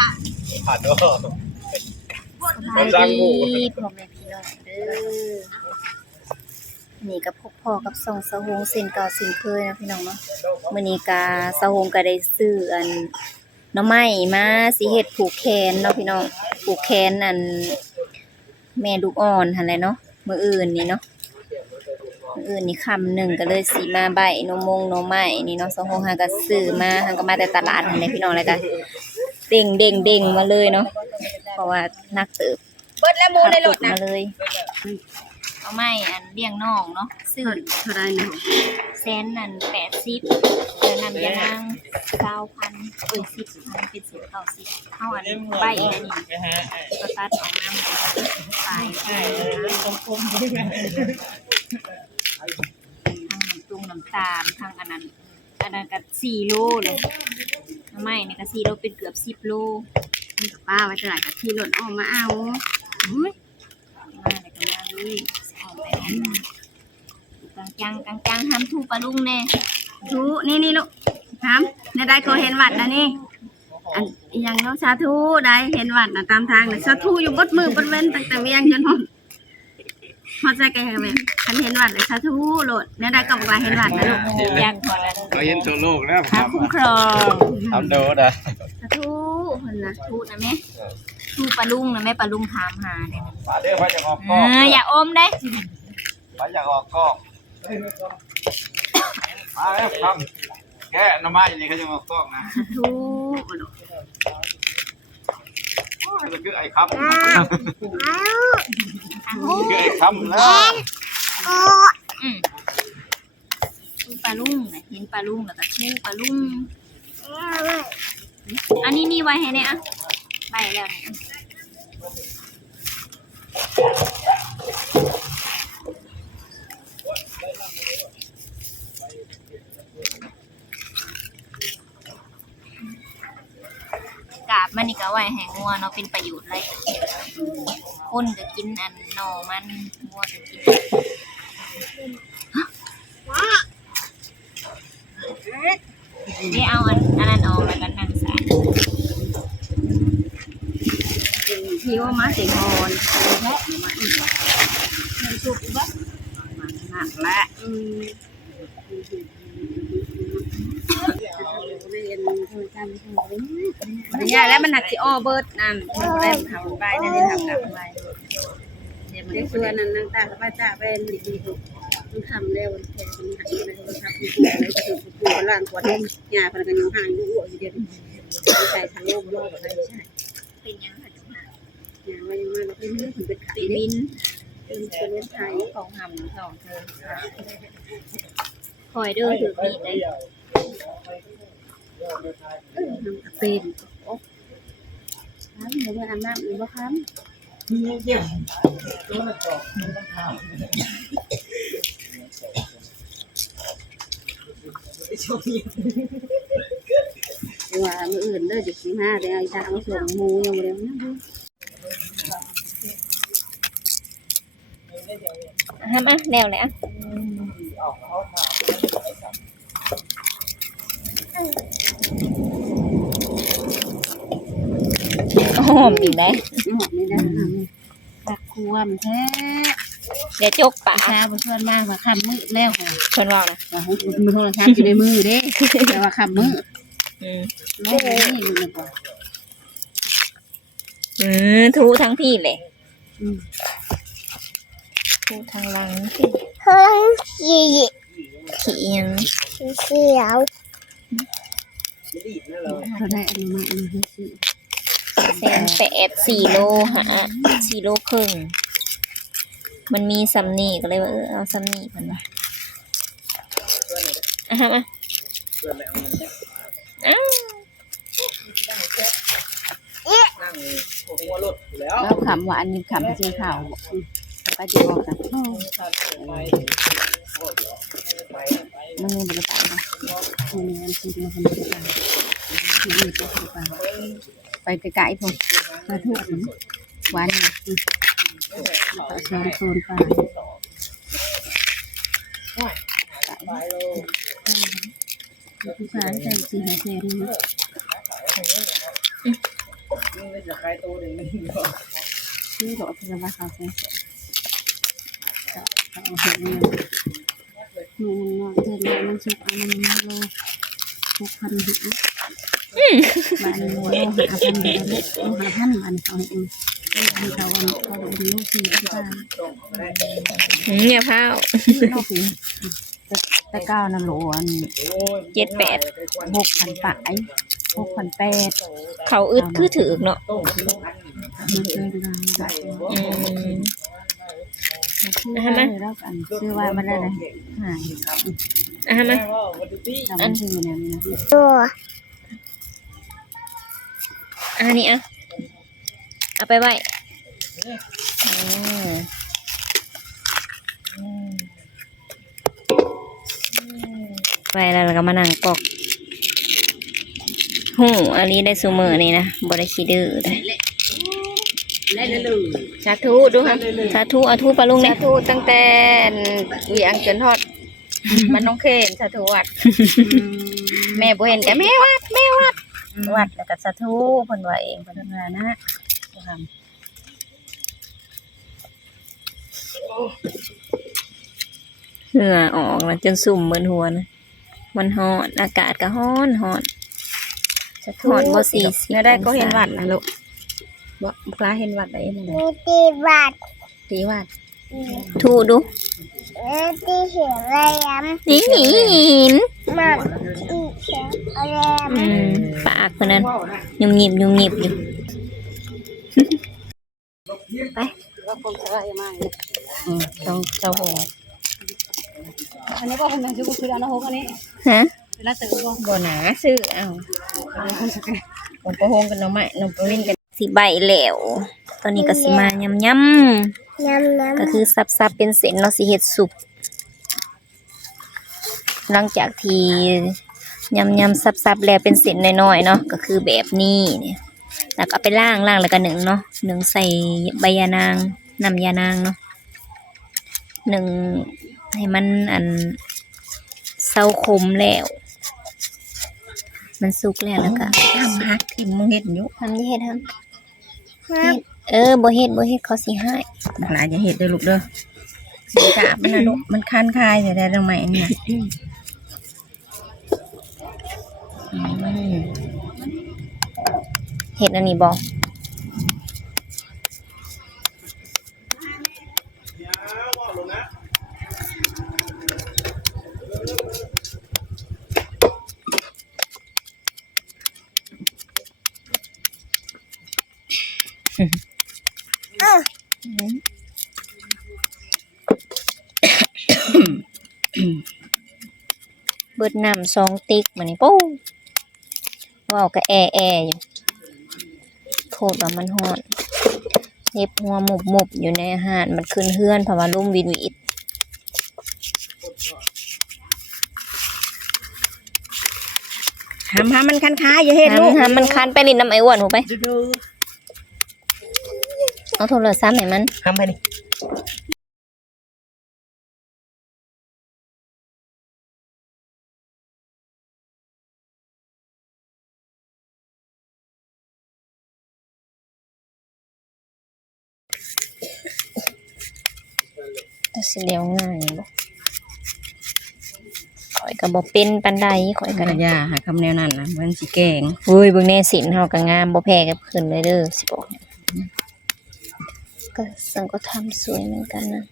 ผ่านเนาะ สบายดีพ่อแม่พี่น้องเด้อนี่ก็พบพ่อกับส่องสะฮงเส้นเก่าเส้นเคยนะพี่น้องเนาะมื้อนี้ก็สะฮงก็ได้ซื้ออันหน่อไม้มาสิเฮ็ดผูกแขนเนาะพี่น้องผูกแขนอันแม่ลูกอ่อนหั่นแหละเนาะมื้ออื่นนี่เนาะมื้ออื่นนี่ค่ำหนึ่งก็เลยสิมาใบหน่อมงหน่อไม้นี่เนาะสะฮงหาก็ซื้อมาหาก็มาแต่ตลาดหั่นแหละพี่น้องแล้วก็เด้งมาเลยเนาะเพราะว่านักเติบเบิดแล้วมูในรถนะมาเลยเอาไม่อันเลี้ยงน้องเนาะซื้อเท่าไรเนาะแสนนั่น80เดือนนั้นยานาง9,000เอ้ย10,000เป็น1090เท่าอันใบอันนี้ก็ตัดออกน้ำตายคมๆด้วยทั้งน้ำตาลทั้งอันนั้นก็4โลเลยไม่นี่ก็4โลเป็นเกือบ10โลป้าไว้ตลาดกับที่รถออกมาเอามาเลยกันมาเลยออกไปกลางห้ามทูปลาลุงแน่ทูนี่ลูกห้ามในได้ก็เห็นวัดนะนี่อันยังน้องชาทูได้เห็นวัดนะตามทางเลยชาทูอยู่บดมือบดเว้นตั้งแต่เวียงจนหมดพอใจแกเห็นฉันเห็นวัดเลยชาทูโหลดในได้ก็บอกว่าเห็นวัดนะลูกยังพอแล้วก็เห็นทั่วโลกแล้วครับคุ้มครองทำโดดอ่ะชาทูคนนะทูนะแม่ทูปลาลุงนะแม่ปลาลุงถามหาเนี่ยปลาเด้อปลาอยากออกกล้องอย่าอมได้ปลาอยากออกกล้องมาแล้วครับแกน้ำไม้นี่เขาจะออกกล้องนะทูคือไอ้ครับคือไอ้ครับแล้วทูปลาลุงนะเห็นปลาลุงแล้วก็ทูปลาลุงอันนี้นี่ไว้ให้เนี่ยอ่ะใบแล้วเนี่ยกาบมันนี่ก็ไว้ให้งัวเนาะเป็นประโยชน์อะไรคนก็กินอันหน่อมันงัวก็กินนี่เอาอันนั้นออกแล้วกันนั่งสารที่ว่ามาสิงอนแม่มามันสุกบ้างมันหนักแหละมันใหญ่แล้วมันหนักที่อ้อเบิร์ดนั่นมันได้ทำไปนั่นได้ทำกลับไปเด็กส่วนนั้นนั่งตาพระเจ้าเป็นดีๆมันทำเร็วแค่มันหันไปมันทำเลยก็คือผู้ล่างกว่านุ่มหญ้าพนักงานอยู่ห่างอยู่อยู่เดียวใส่ทางโลกอะไรใช่เป็นยังไงจุ๊บนะหญ้าว่ายังมาเราเป็นเรื่องเป็นไข่บินเป็นคนเลี้ยงไข่ของหำสองเธอคอยเด้อถือมีดเลยทำกระเป็นโอ้ทำเดี๋ยวอาบน้ำหรือว่าทำว่ามืออื่นเลย15แต่ไอ้ตามาส่งมูยังไม่ได้นะห้ามอ่ะแนวเลยอ่ะหอมดีไหมหอมไม่ได้ตักควมแท้เดี๋ยวจกปะชาบุชวนมากว่าคำมือแล้วค่ะชวนว่านะว่ามือโทรศัพท์อยู่ในมือเด้แต่ว่าคำมือแม่นี่มือก่อนทูทั้งพี่เลยทูทั้งหลังเฮ้ยขี้ยังเสียวเขาได้อันมาอันนี้สิ184 โลหะ4 โลครึ่งมันมีซัมนี่ก็เลยว่าเอาซัมนี่มันมาฮะมาแล้วขำหวานนี่ขำเจียวขาวป้าจีบอกกันมันมีบริการนะมันมีอันที่มันเป็นบริการที่มีตัวไปไกลๆพงมาทุกหวานนี่โซนปลาผู้ชายใจสีหายใจนี่นะ ซื้อหลอดจะมาขาวแสงจะเอาเห็ดเนี่ยมันเจอแล้วมันสุกอันนั้นโล6,000หิมันโล5,000เดียวเลยโล5,000มันเขาเองอันเขาเป็นโล4,000เนี่ยพาว โล4แต่ก้าวนั่นโลอัน 7-8 6,000ปลาย6,800เขาอึดคือถือเนาะ มันเกินได้แล้วกันชื่อว่ามันได้เลยหาย มา จำชื่อเนี่ยนะ ตัว นี่เอาไปไว้ไปแล้วเราก็มานั่งกอกอันนี้ได้ซูเมอร์นี่นะบ่ได้ขี้ดื้อเลยสาธุดูค่ะสาธุเอาทูปลาลุงเนี่ยสาธุตั้งแต่เวียงจนทอดมันน้องเคนสาธุวัดแม่บ่เห็นแต่แม่วัดวัดแล้วก็สาธุเพิ่นว่าเองเพิ่นว่านะเหงื่อออกแล้วจนสุ่มเหมือนหัวนะมันร้อนอากาศก็ร้อนจะทอดบ่40ได้ก็เห็นวัดนะลูกบ่ปลาเห็นวัดได้ยังไง มีตีบัตร ตีวัดถูดู ตีเขียวแรม นี่หิน มันตีเขียวแรม ปากคนนั้นยุ่มหยิบอยู่ไปต้องเจ้าหัว อันนี้ก็คงเป็นชื่อคืออันนั้นอันนี้ ฮะ เวลาตื่นก็ บ่หนาซื้อเอาผมก็โฮงกันน้องใหม่น้องประวินกันสิใบแล้วตอนนี้ก็สิมายำ น้ำ ก็คือซับเป็นเส้นเนาะสิเฮ็ดสุกหลังจากที่ยำซับแล้วเป็นเส้นน้อยๆเนาะก็คือแบบนี้เนี่ยแล้วก็ไปล้างแล้วก็นึ่งเนาะนึ่งใส่ใบยานางน้ำยานางเนาะนึ่งให้มันเซาคมแล้วมันสุกแล้วก็ทำฮักที่มึงเฮ็ดอยู่ทำที่เฮ็ดบ่เฮ็ดเขาสิให้หลานอย่าเฮ็ดเด้อลูกเด้อสิกะมันนะลูกมันคันคายอยู่ได้ตรงไหนเนี่ยเฮ็ดอันนี้บ่เบิดน้ำ2 ติ๊กมานี่ปู้ว้าวก็แอยู่โทษว่ามันฮ้อนเล็บหัวหมบอยู่ในอาหารมันขึ้นเฮือนเพราะว่าลุ่มวิดหามมันคันคายอย่าเฮ็ดลูก หามันคันไปลิ้นน้ำไอ้อ้วนหูไปเอาโทรศัพท์ให้มัน หามไปนี่ แต่สิเลี้ยวง่ายบ่ข่อยก็บ่เป็นปานใดข่อยก็ กระยาหาคำแนวนั้นนะมันสิแกง เฮ้ยเบิ่งแน่สินเฮาก็งามบ่แพ้กับเพิ่นเลยเด้อสิบอกเนี่ยก็สังก็ทำสวยเหมือนกันนะ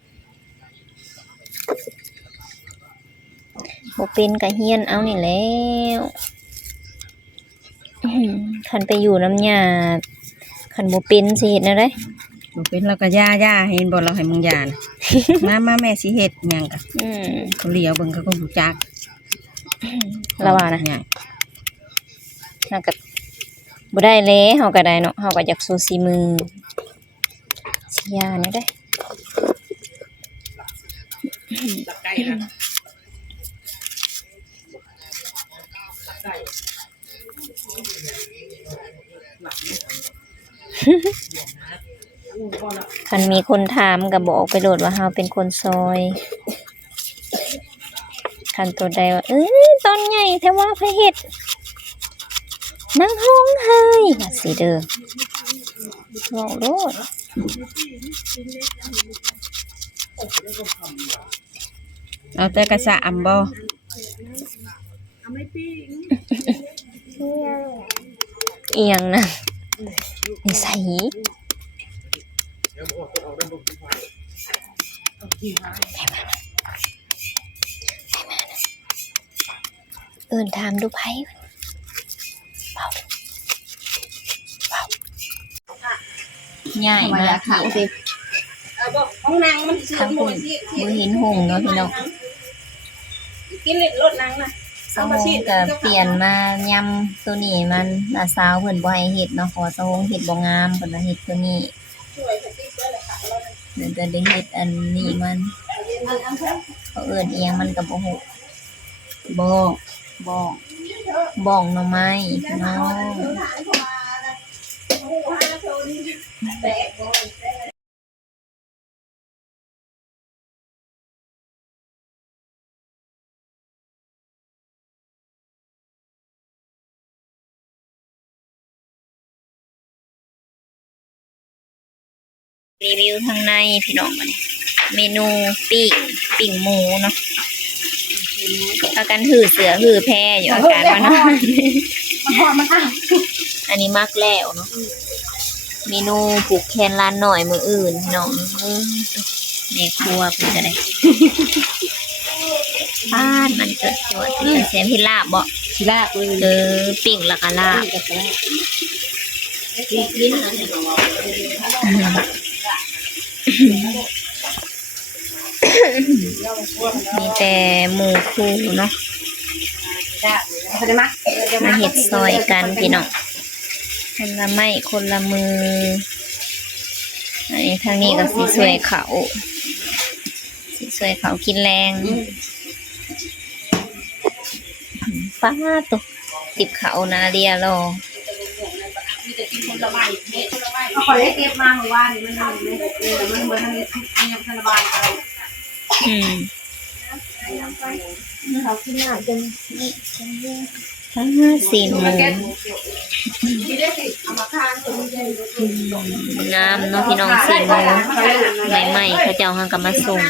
บ่เป็นก็เฮียนเอานี่แล้วคันไปอยู่น้ำยาคันบ่เป็นสิเฮ็ดแนวใด บ่เป็นเราก็ย่าเห็นบ่เราให้มึงย่านะมาแม่สิเฮ็ดหยังก็เขาเลี้ยวเบิ่งเขาก็รู้จัก ละว่านะ หยัง เฮาก็บ่ได้แล้วเฮาก็ได้เนาะเฮาก็อยากสู้สีมือสิยานี่ได้คันมีคนถามก็บอกไปโลดว่าเฮาเป็นคนซอยคันตัวใดว่าตอนใหญ่แต่ว่าไผเฮ็ดนั่งห้องเฮ้ยว่าสิเด้อ เว้าโลดเอาแต่กระสะอำบ่ เอียงนะนิสัยเอิ้นถามดูไผใหญ่มากค่ะ ห้องนางมันซื้อ ทั้งคุณบ่เห็นหงส์เนาะพี่น้อง กินเล็ดรถนางน่ะ สมองก็เปลี่ยนมายำตัวนี้มันน้าสาวเพิ่นบ่ให้เฮ็ดเนาะขอสมองเฮ็ดบ่งามเพิ่นว่าเฮ็ดตัวนี้เดี๋ยวจะได้เฮ็ดอันนี้มันเขาเอิ้นอีหยังมันก็บ่ฮู้ บ่บ่ บ้องหน่อไม้พี่น้องรีวิวทางในพี่น้องมาเนี่ยเมนูปิ้งหมูเนาะอาการหือเสือหือแพร่อยู่อาการว่าเนาะอันนี้มักแล้วเนาะเมนูผูกแคนร้านหน่อยมืออื่นพี่น้องแม่ครัวเพิ่นจะได้ป้านมันเกิดจวดเป็นแซมพิลาบบ่ สิลาบเลย ปิ้งแล้วก็ลาบ มีแต่หมูคู่เนาะมาเห็ดซอยกันพี่น้องคนละไม้คนละมืออันนี้ทางนี้ก็สีสวยเขากินแรงป้าตกติบเขานาเรียรอ เขาขอได้เก็บมาเมื่อวานนี่มันเหมือนมันยังสบายไป เขากินหน่อยจน สีหมูน้ำเนาะพี่น้องสีหมูใหม่ๆเขาเจ้าหังกับมาส่ง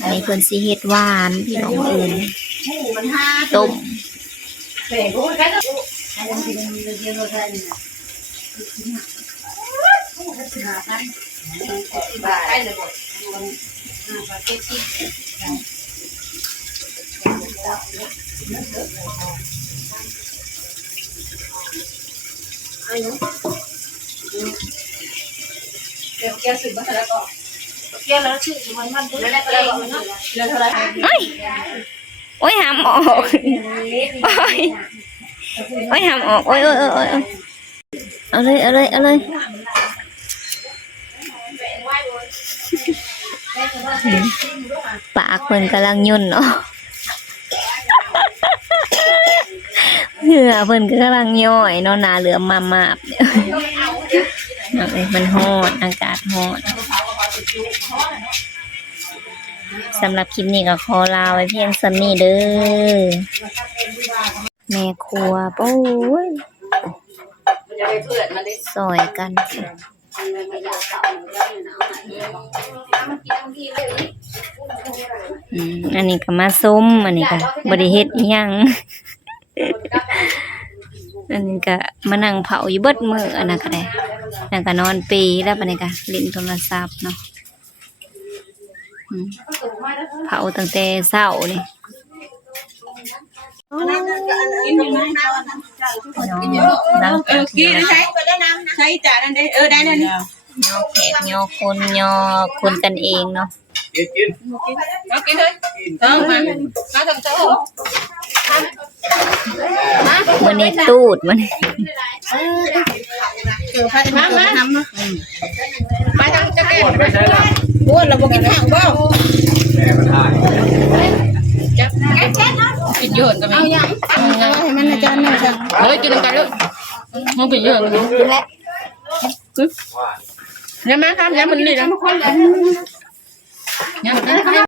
อันนี้เพิ่นสิเฮ็ดหวานพี่น้องเอิ้นต้มโอ้ยหามออกโอ้ยหามออกโอ้ยเอาเลยปากเพิ่นกำลังยุ่นเนาะเหงื่อเพิ่นก็กำลังย่อยเนาะหน้าเหลือมมาบเนี่ยมันร้อนอากาศร้อนสำหรับคลิปนี้ก็ขอลาไว้เพียงส่ำนี้เด้อแม่ครัวโอ้ยซอยกันอันนี้ก็มาส้มอันนี้ก็บ่ได้เฮ็ดอิหยังอันนี้ก็มานั่งเผาอยู่เบิดมื้ออันนั้นก็ได้นั่นก็นอนปีแล้วบัดนี้ก็เล่นโทรศัพท์เนาะเผาตั้งแต่เช้านี่นั่งกินใช้จานนั้นได้ได้นั่นนี่ ยอแขกยอคนกันเองเนาะ กิน เอากินเลยมาทำเจ้า วันนี้ตูดมัน มาทำจะแก้ ไม่ใช่หรอ บ้วนเราบอกกินข้าวบ้าง แม่มันถ่าย จับกินเยอะกันไหมเอาอย่างให้มันอาจารย์หน่อยจ้ะเฮ้ยกินกันเลยมันกินเยอะกันแล้วเนี่ยมาครับเนี่ยมันนี่แล้ว